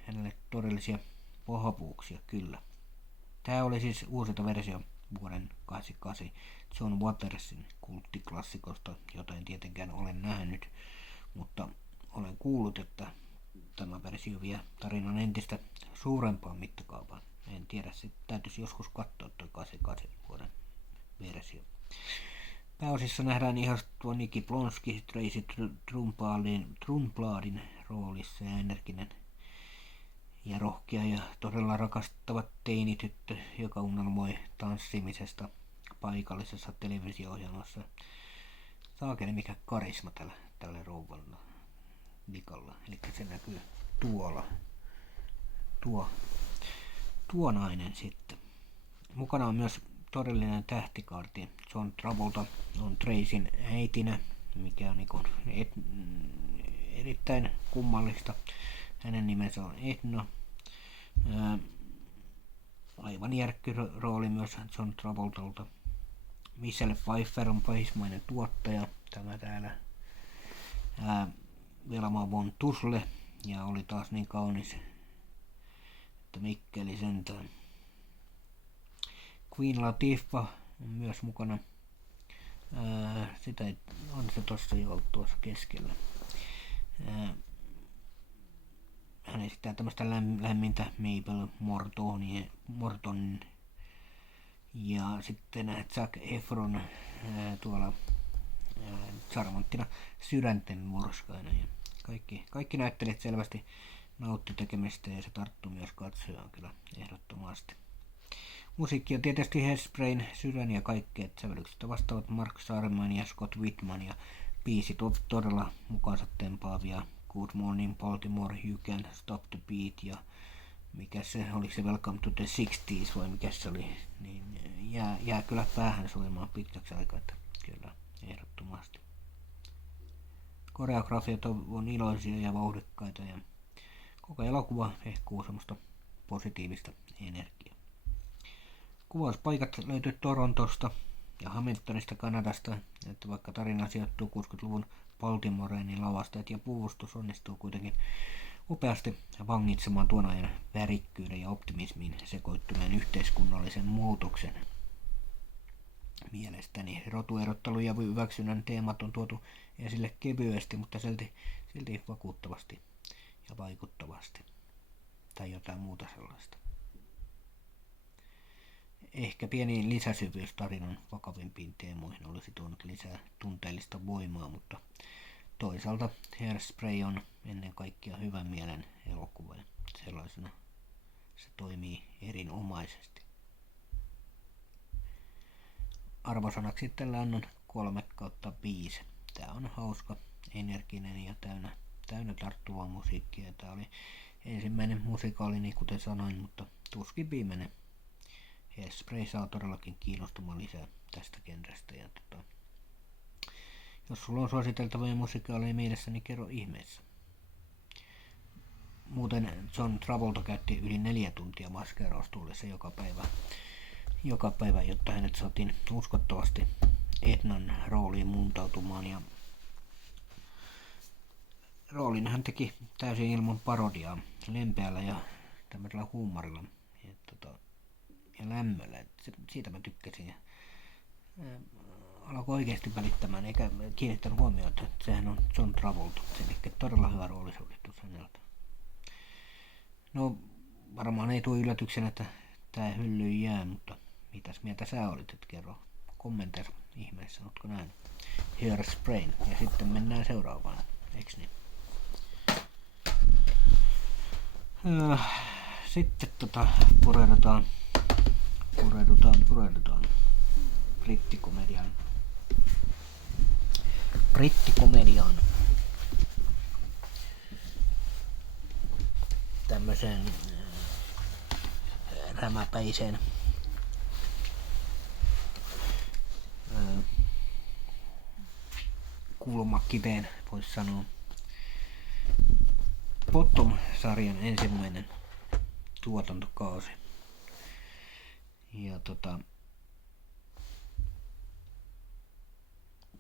hänelle todellisia vahvuuksia kyllä. Tämä oli siis uusinta versio vuoden 1988 John Watersin kulttiklassikosta, jota en tietenkään ole nähnyt, mutta olen kuullut, että tämä versio vie tarinan entistä suurempaan mittakaavaan. En tiedä, sitten täytyisi joskus katsoa tuo 88 vuoden versio. Pääosissa nähdään ihastua Nikki Blonsky Tracy Trunbladin roolissa ja energinen ja rohkea ja todella rakastava teinityttö, joka unelmoi tanssimisesta paikallisessa televisio-ohjelmassa. Saakeli mikä karisma tällä rouvalla Nikalla. Eli se näkyy tuolla. Tuo nainen sitten. Mukana on myös todellinen tähtikaarti. John Travolta on Tracyn äitinä, mikä on erittäin kummallista. Hänen nimensä on Edna. Aivan järkky rooli myös John Travoltalta. Michelle Pfeiffer on pahismainen tuottaja. Tämä täällä. Velma von Tusle. Ja oli taas niin kaunis, että Mikkeli sentään. Queen Latifah on myös mukana. Sitä on se tossa jo ollut tuossa keskellä. Hän esittää tämmöistä lämmintä Mabel Morton ja sitten Zac Efron tuolla charmanttina sydänten morskaina. Ja kaikki näyttelijät selvästi nautti tekemistä ja se tarttuu myös katsojaan kyllä ehdottomasti. Musiikki on tietysti Hairsprayn Sydän ja kaikkea sävellyksestä vastaavat Mark Sarman ja Scott Whitman ja biisit todella mukaansa tempaavia. Good Morning Baltimore, You Can't Stop the Beat ja mikä se, oliko se Welcome to the 60s vai mikä se oli, niin jää kyllä päähän soimaan pitkäksi aikaa, että kyllä ehdottomasti. Koreografiat on iloisia ja vauhdikkaita ja koko elokuva hehkuu semmoista positiivista energiaa. Kuvauspaikat löytyy Torontosta ja Hamiltonista Kanadasta, että vaikka tarina sijoittuu 60-luvun Baltimoreen, niin lavastajat ja puvustus onnistuu kuitenkin upeasti vangitsemaan tuon ajan värikkyyden ja optimismiin sekoittuneen yhteiskunnallisen muutoksen. Mielestäni rotuerottelu ja hyväksynnän teemat on tuotu esille kevyesti, mutta silti vakuuttavasti ja vaikuttavasti. Tai jotain muuta sellaista. Ehkä pieni lisäsyvyys tarinan vakavimpiin teemoihin olisi tuonut lisää tunteellista voimaa, mutta toisaalta Hairspray on ennen kaikkea hyvän mielen elokuva ja sellaisena se toimii erinomaisesti. Arvosanaksi tällä annan 3/5. Tää on hauska, energinen ja täynnä tarttuvaa musiikkia. Tää oli ensimmäinen musikaalini, kuten sanoin, mutta tuskin viimeinen. Hairspray saa todellakin kiinnostumaan lisää tästä genrestä. Ja jos sulla on suositeltavia musikaaleja mielessä, niin kerro ihmeessä. Muuten John Travolta käytti yli 4 tuntia maskeeraustuulissa joka päivä, jotta hänet saatiin uskottavasti Ednan rooliin muuntautumaan. Ja roolin hän teki täysin ilman parodiaa, lempeällä ja tämmöisellä huumorilla ja lämmöllä. Siitä mä tykkäsin. Alkoi oikeasti välittämään eikä kiinnittänyt huomioon, että sehän on John Travolta. Eli todella hyvä roolisuoritus häneltä. No varmaan ei tule yllätyksenä, että tää hyllyyn jää, mutta mitäs mieltä sä olit, että kerro kommenteissa ihmeessä, ootko näin? Hairspray. Ja sitten mennään seuraavaan, eiks niin? Sitten pureudutaan brittikomediaan. Tämmöiseen rämäpäiseen kulmakiveen, voisi sanoa. Bottom-sarjan ensimmäinen tuotantokausi. Ja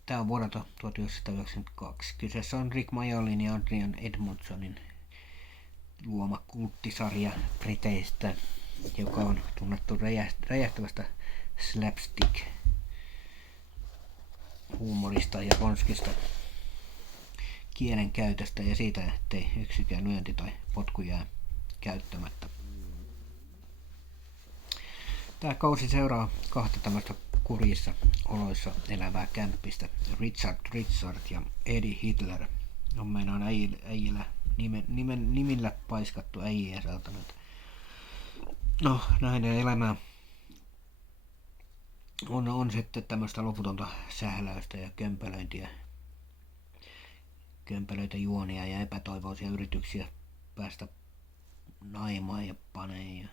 Tämä on vuodelta 1992. Kyseessä on Rick Mayallin ja Adrian Edmondsonin luoma kulttisarja Briteistä, joka on tunnettu räjähtävästä slapstick-huumorista ja konskista kielen käytöstä ja siitä, ettei yksikään lyönti tai potku jää käyttämättä. Tämä kausi seuraa kahta tämmöistä kurjissa oloissa elävää kämppistä, Richard ja Eddie Hitler. On meinaan äijillä nimillä paiskattu äijiä saataneet. No, näiden elämää on sitten tämmöistä loputonta sähläystä ja kömpelöitä juonia ja epätoivoisia yrityksiä päästä naimaan ja paneen ja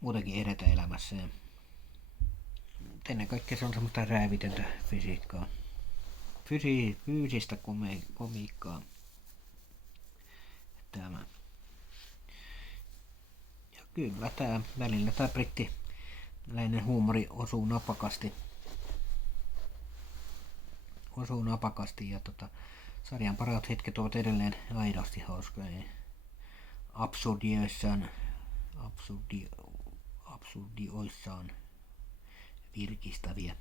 muutenkin edetä elämässä. Ja ennen kaikkea se on semmoista räävitöntä fysiikkaa. Fyysistä komiikkaa. Tämä. Ja kyllä välillä tämä brittiläinen huumori osuu napakasti ja sarjan parhaat hetket ovat edelleen aidosti hauskoja ja absurdioissaan virkistäviä.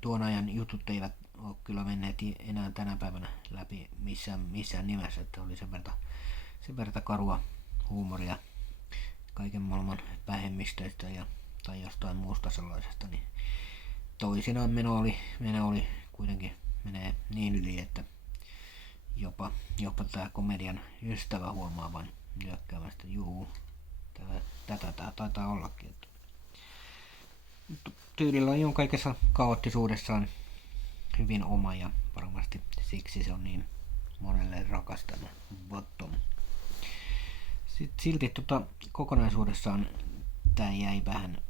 Tuon ajan jutut eivät ole kyllä menneet enää tänä päivänä läpi missään nimessä, että oli sen verran karua huumoria kaiken maailman vähemmistöistä tai jostain muusta sellaisesta, niin toisinaan meno oli kuitenkin menee niin yli, että jopa tämä komedian ystävä huomaa vain nyökkäämästä, juu, tätä taitaa ollakin. Tyylillä on kaikessa kaoottisuudessaan hyvin oma ja varmasti siksi se on niin monelle rakas tämä Bottom. Silti kokonaisuudessaan tämä jäi vähän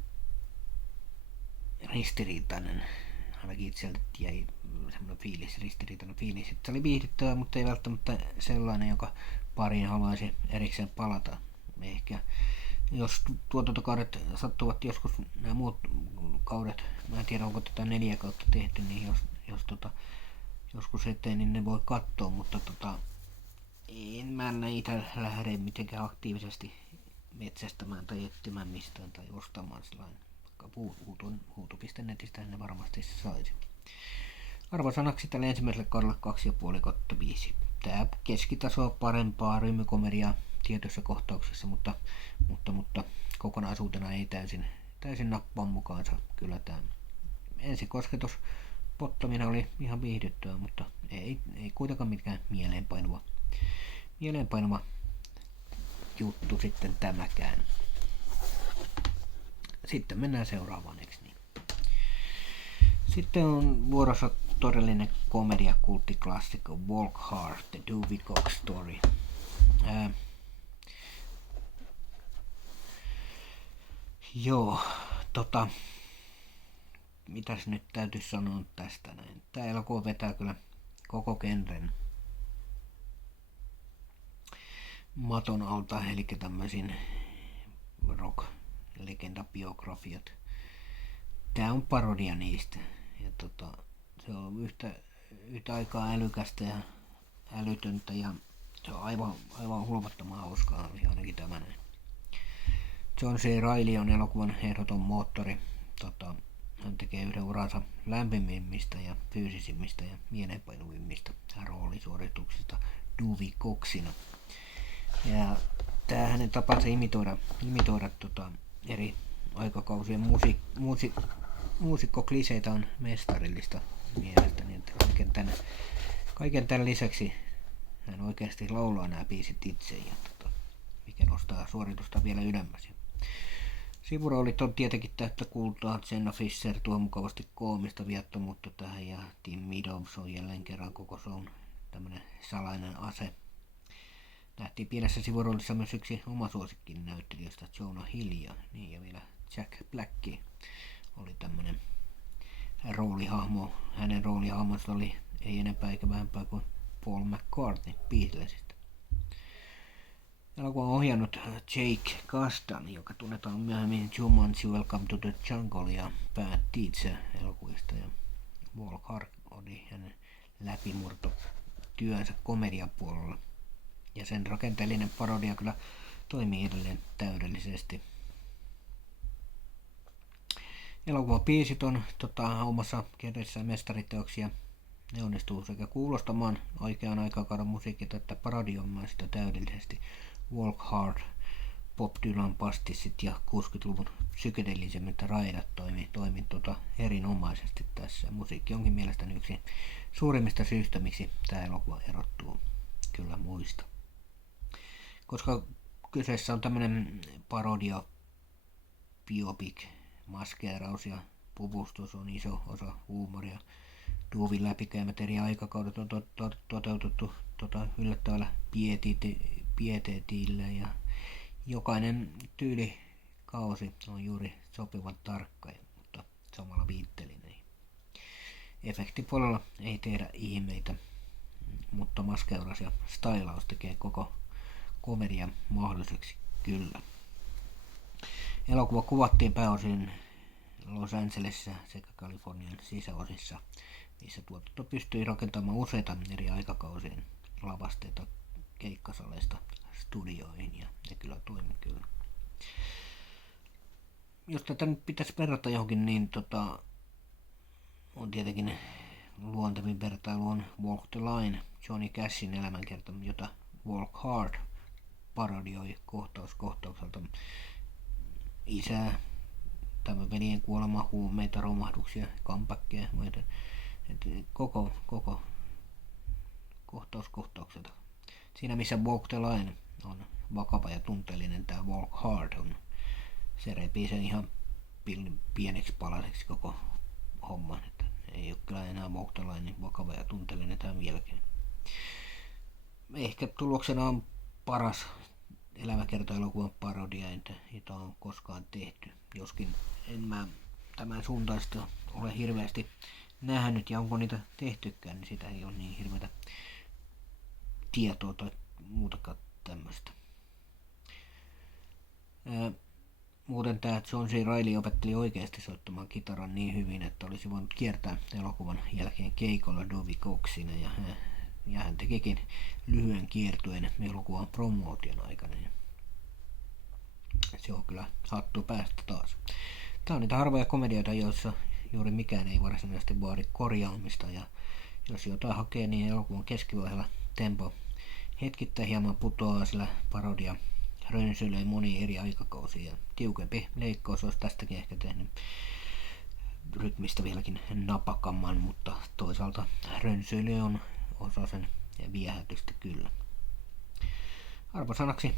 ristiriitainen, ainakin itseltä jäi semmoinen ristiriitainen fiilis, että se oli viihdyttävä, mutta ei välttämättä sellainen, joka pariin haluaisi erikseen palata. Ehkä jos tuotantokaudet sattuvat joskus, nämä muut kaudet, mä en tiedä onko tätä 4 kautta tehty, niin jos joskus eteen, niin ne voi katsoa, mutta en mä niitä lähde mitenkään aktiivisesti metsästämään tai etsimään mistään tai ostamaan sellainen. Huutu.netistä ne varmasti saisi. Arvosanaksi tälle ensimmäiselle kaudelle 2,5/5. Tää keskitasoa parempaa rymykomediaa tietyissä kohtauksissa, mutta kokonaisuutena ei täysin nappaa mukaansa. Kyllä tämä ensikosketus Bottomina oli ihan viihdyttyä, mutta ei kuitenkaan mitkään mieleenpainuva juttu sitten tämäkään. Sitten mennään seuraavaan, eikö niin? Sitten on vuorossa todellinen komedia-kulttiklassikko Walk Hard, The Dewey Cox Story. Mitäs nyt täytyisi sanoa tästä näin? Tää elokuva vetää kyllä koko genren maton alta, eli tämmöisin rock-legendabiografiat. Tää on parodia niistä. Ja se on yhtä aikaa älykästä ja älytöntä ja se on aivan hulvattoman hauskaa, ainakin tämä näin. John C. Reilly on elokuvan ehdoton moottori. Hän tekee yhden uransa lämpimimmistä ja fyysisimmistä ja mieleenpainuvimmista roolisuorituksista Dewey Coxina. Ja tää hänen tapansa imitoida eri aikakausien muusikkokliseitä on mestarillista mielestäni. Että kaiken tämän lisäksi hän oikeasti laulaa nämä biisit itse, ja mikä nostaa suoritusta vielä ylemmäs. Sivuroolit on tietenkin täyttä kultaa. Jenna Fischer tuo mukavasti koomista viattomuutta tähän ja Tim Meadows on jälleen kerran koko shown tämmönen salainen ase. Nähtiin pienessä sivuroolissa myös yksi oma suosikkin näyttelijöistä, Jonah Hill, ja vielä Jack Black oli tämmönen roolihahmo. Hänen roolihahmonsa oli ei enempää eikä vähempää kuin Paul McCartney Beatlesista. Elokuva on ohjannut Jake Kasdan, joka tunnetaan myöhemmin Jumanji, Welcome to the Jungle ja Bad Teacher elokuvista. Ja Walk Hard oli hänen läpimurto työnsä komediapuolella. Ja sen rakenteellinen parodia kyllä toimii edelleen täydellisesti. Elokuvan biisit on omassa kirjassa mestariteoksia. Ne onnistuu sekä kuulostamaan oikean aikakauden musiikkia että parodioimaan sitä täydellisesti. Walk Hard, Bob Dylan pastissit ja 60-luvun psykedeellisemmät raidat toimi erinomaisesti tässä. Musiikki onkin mielestäni yksi suurimmista syistä, miksi tämä elokuva erottuu kyllä muista. Koska kyseessä on tämmöinen parodia, biopic, maskeeraus ja puvustus on iso osa huumoria. Duovin läpikäymät eri aikakaudet on toteutettu yllättävällä pieteetillä ja jokainen tyylikausi on juuri sopivan tarkka, mutta samalla viittelinen. Efektipuolella ei tehdä ihmeitä, mutta maskeuraus ja stylaus tekee koko komedian mahdolliseksi kyllä. Elokuva kuvattiin pääosin Los Angelesissa sekä Kalifornian sisäosissa, missä tuotanto pystyi rakentamaan useita eri aikakausien lavasteita keikkasaleista studioihin ja ne kyllä toimi kyllä. Jos tätä nyt pitäisi verrata johonkin, niin on tietenkin luontevin vertailu on Walk the Line, Johnny Cashin elämänkertoma, jota Walk Hard parodioi kohtaukselta isää, tämän veljen kuolema, huumeita, romahduksia, comebackia, koko kohtaukselta. Siinä missä Walk the Line on vakava ja tunteellinen, tämä Walk Hard on, se repii sen ihan pieneksi palaseksi koko homman, että ei ole kyllä enää Walk the Line niin vakava ja tunteellinen tämän jälkeen. Ehkä tuloksena on paras elämäkerta-elokuvan parodia, jota on koskaan tehty, joskin en mä tämän suuntaista ole hirveästi nähnyt, ja onko niitä tehtykään, niin sitä ei ole niin hirveätä tietoa tai muutakaan tämmöistä. Muuten tämä John C. Reilly opetteli oikeasti soittamaan kitaran niin hyvin, että olisi voinut kiertää elokuvan jälkeen keikolla Dovey Coxina, ja hän tekikin lyhyen kiertueen elokuvan promootion aikana. Se on kyllä hattu päästä taas. Tämä on niitä harvoja komedioita, joissa juuri mikään ei varsinaisesti vaadi korjaamista, ja jos jotain hakee, niin elokuvan keskivaiheella tempo hetkittäin hieman putoaa, sillä parodia rönsyilee moni eri aikakausia, ja tiukempi leikkaus olisi tästäkin ehkä tehnyt rytmistä vieläkin napakamman, mutta toisaalta rönsyily on osa sen viehätystä kyllä. Arvosanaksi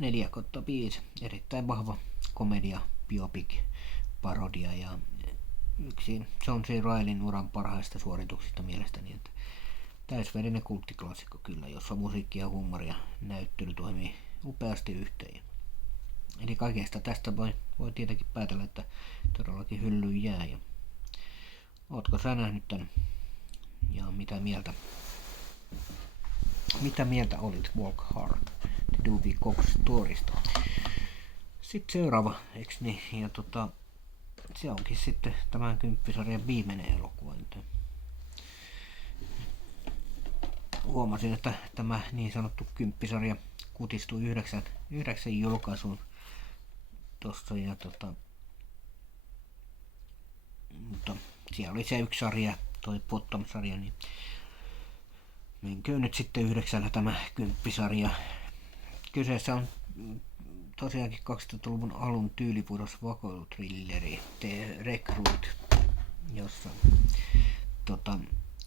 4/5, erittäin vahva komedia, biopic, parodia ja yksi John C. Reillyn uran parhaista suorituksista mielestäni, että täysverinen kulttiklassikko kyllä, jossa musiikki ja huumori ja näyttely toimii upeasti yhteen. Eli kaikesta tästä voi tietenkin päätellä, että todellakin hyllyyn jää. Ja ootko sä nähnyt tän? Ja mitä mieltä olit Walk Hard, The Dovey Cox Storysta? Sitten seuraava, eks niin? Ja se onkin sitten tämän 10-sarjan viimeinen elokuva. Huomasin, että tämä niin sanottu 10-sarja kutistui 9 julkaisuun tossa, ja mutta siellä oli se yksi sarja, toi Bottom-sarja, niin menköön nyt sitten 9 tämä 10-sarja. Kyseessä on tosiaankin 2000-luvun alun tyylipudos vakoilutrilleri The Recruit, jossa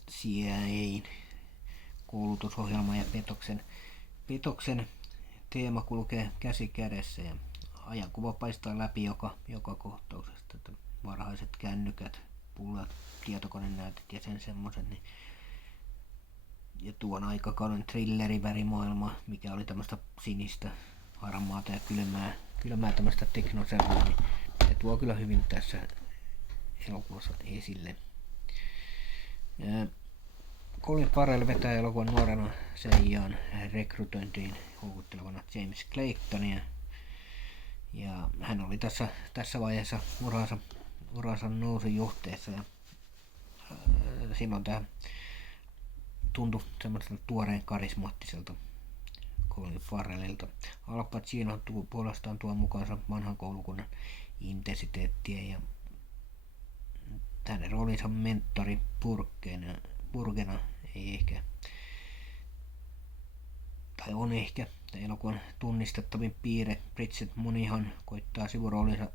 CIA koulutusohjelma ja petoksen teema kulkee käsi kädessä ja ajankuva paistaa läpi joka kohtauksesta, että varhaiset kännykät, pullat, tietokonenäytöt ja sen semmoisen, niin ja tuon aikakauden thrillerivärimaailma, mikä oli tämmöistä sinistä, harmaata ja kylmää tämmöistä teknosävyä, niin se tuo kyllä hyvin tässä elokuvassa esille. Colin Farrell vetää elokuvan nuorena CIA:n rekrytointiin houkuttelevana James Claytonia, ja hän oli tässä vaiheessa uransa nousun johteessa, ja silloin tämä tuntui semmoiselta tuoreen karismaattiselta Colin Farrellilta. Al Pacino puolestaan tuo mukaansa vanhan koulukunnan intensiteettiä ja hänen roolinsa mentori purkena ei ehkä, tai on ehkä, elokuvan tunnistettavin piirre. Bridget Moynahan koittaa sivuroolinsa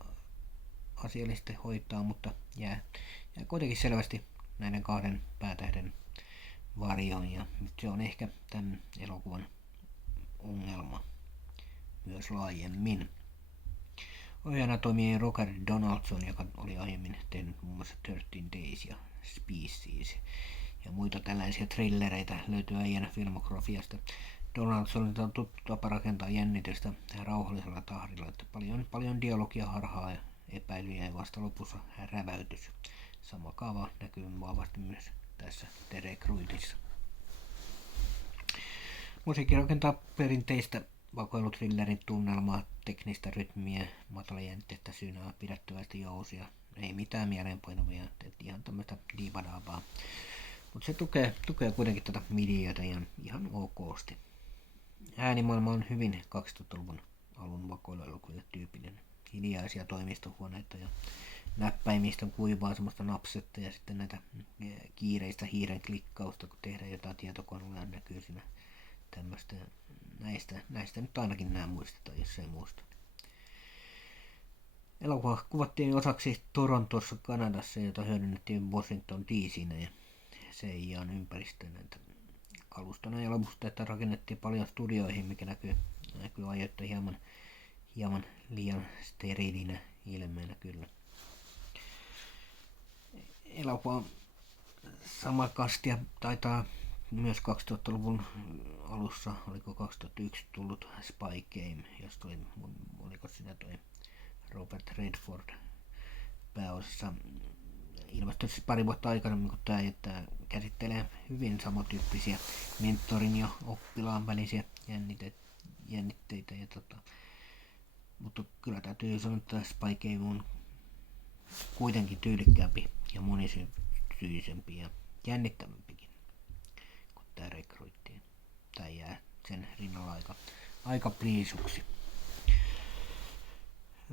asiallisesti hoitaa, mutta jää kuitenkin selvästi näiden kahden päätähden varjoon, ja se on ehkä tämän elokuvan ongelma myös laajemmin. Ohjaajana toimii Roger Donaldson, joka oli aiemmin tehnyt muun muassa 13 Days ja Species. Ja muita tällaisia thrillereitä löytyy äijän filmografiasta. Donaldsonilta on tuttu tapa rakentaa jännitystä rauhallisella tahdilla, että paljon dialogia, harhaa ja epäilyjä ja vasta lopussa räväytys. Sama kaava näkyy vahvasti myös tässä The Recruitissa. Musiikki rakentaa perinteistä vakoilutrillerin tunnelmaa, teknistä rytmiä, matalajännitteistä synää, pidättävästi jousia. Ei mitään mieleenpainuvia, ihan tämmöistä diivadaavaa. Mutta se tukee kuitenkin tätä midiötä ihan okosti. Äänimaailma on hyvin 2000-luvun alun vakoiluelokuville tyypillinen. Hiljaisia toimistohuoneita ja näppäimistön kuivaa semmoista napsetta ja sitten näitä kiireistä hiiren klikkausta, kun tehdään jotain tietokoneella, näkyy siinä tämmöistä. Näistä nyt ainakin nämä muistetaan, jos ei muista. Elokuva kuvattiin osaksi Torontossa, Kanadassa, jota hyödynnettiin Washington DC:nä ja CIA:n ympäristönä. Kalustona ja lavusteita rakennettiin paljon studioihin, mikä näkyy ajoittain hieman liian steriilinä ilmeenä kyllä. Elokuva sama kastia taitaa myös 2000-luvun alussa, oliko 2001 tullut Spy Game, jos oliko siinä toi Robert Redford pääosassa. Ilmestynyt pari vuotta aikaisemmin kuin tämä, että käsittelee hyvin samantyyppisiä mentorin ja oppilaan välisiä jännitteitä. Mutta kyllä täytyy sanoa, että Spy Game on kuitenkin tyylikkäämpi ja monisyisempi ja jännittävämpikin kuin tämä Recruitti. Tämä jää sen rinnalla aika pliisuksi.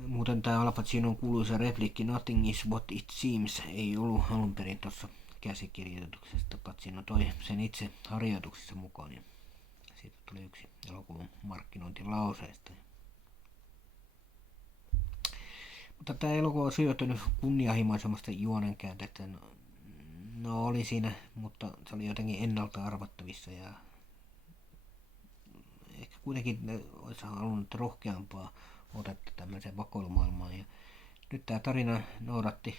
Muuten tämä Al Pacinon kuuluisa replikki Nothing is what it seems ei ollut alun perin tuossa käsikirjoituksesta. Pacino toi sen itse harjoituksissa mukaan ja siitä tuli yksi elokuvan markkinointilauseista. Mutta tämä elokuva on sijoittunut kunnianhimoisemmasta juonenkäänteestä. No oli siinä, mutta se oli jotenkin ennalta arvattavissa ja ehkä kuitenkin olisi halunnut rohkeampaa otetta tämmöiseen vakoilumaailmaan. Ja nyt tämä tarina noudatti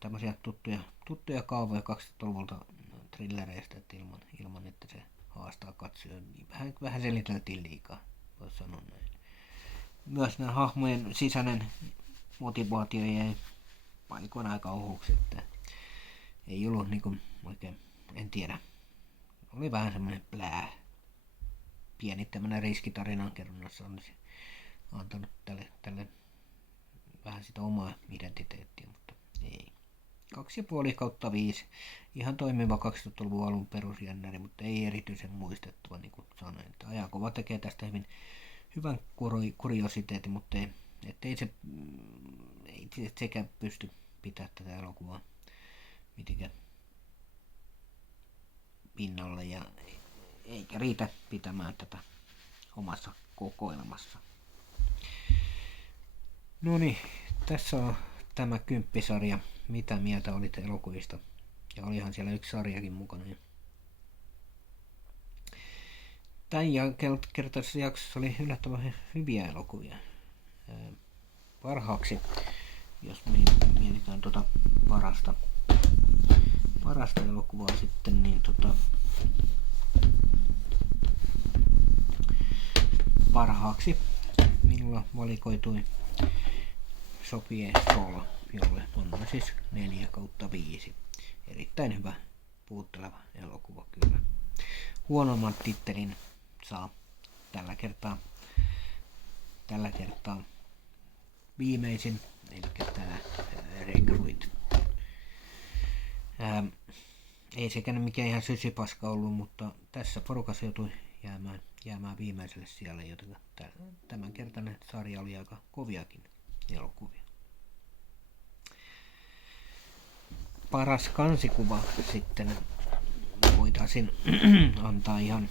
tämmöisiä tuttuja kaavoja 2000-luvulta thrillereistä, että ilman että se haastaa katsoja. Vähän seliteltiin liikaa, voisi sanoa näin. Myös nämä hahmojen sisäinen motivaatio jäi paikoin aika ohuksi, että ei ollut niinku oikein, en tiedä. Oli vähän semmoinen pieni tämmöinen riskitarinan kerronnassa olisi antanut tälle vähän sitä omaa identiteettiä, mutta ei. 2,5/5. Ihan toimiva 2000-luvun alun perusjännäri, mutta ei erityisen muistettava, niin kuin sanoin. Että Ajakova tekee tästä hyvän kuriositeetin, mutta ei sekään pysty pitämään tätä elokuvaa mitenkään pinnalle ja eikä riitä pitämään tätä omassa kokoelmassa. No niin, tässä on tämä 10-sarja. Mitä mieltä olit elokuvista? Ja olihan siellä yksi sarjakin mukana. Tämän kertaisessa jaksossa oli yllättävän hyviä elokuvia. Parhaaksi, jos mietitään tuota parasta elokuvaa sitten, niin parhaaksi minulla valikoitui Sofie Sola, jolle on siis 4/5. Erittäin hyvä puhutteleva elokuva kyllä. Huonomman tittelin saa tällä kertaa viimeisin, eli tämä Recruit. ei sekään mikään ihan sysipaska ollut, mutta tässä porukassa joutui jäämään viimeiselle sijalle, joten tämänkertainen sarja oli aika koviakin elokuvia. Paras kansikuva sitten voitaisiin antaa ihan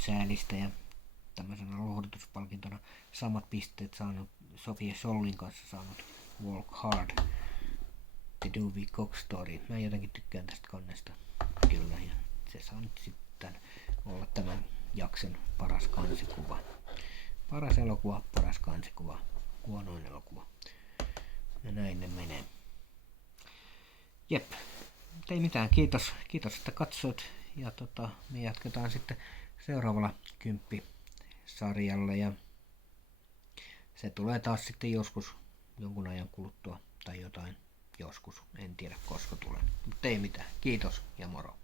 säälistä ja tämmöisenä lohdutuspalkintona samat pisteet saanut Sofia Schollin kanssa saanut Walk Hard, The Dewey Cox Story. Mä jotenkin tykkään tästä kannesta kyllä, ja se saa nyt sitten olla tämän jakson paras kansikuva. Paras elokuva, paras kansikuva, huonoin elokuva. Ja näin ne menee. Jep, ei mitään, kiitos että katsoit, ja me jatketaan sitten seuraavalla 10-sarjalla, ja se tulee taas sitten joskus jonkun ajan kuluttua tai jotain joskus, en tiedä koska tulee, mutta ei mitään, kiitos ja moro.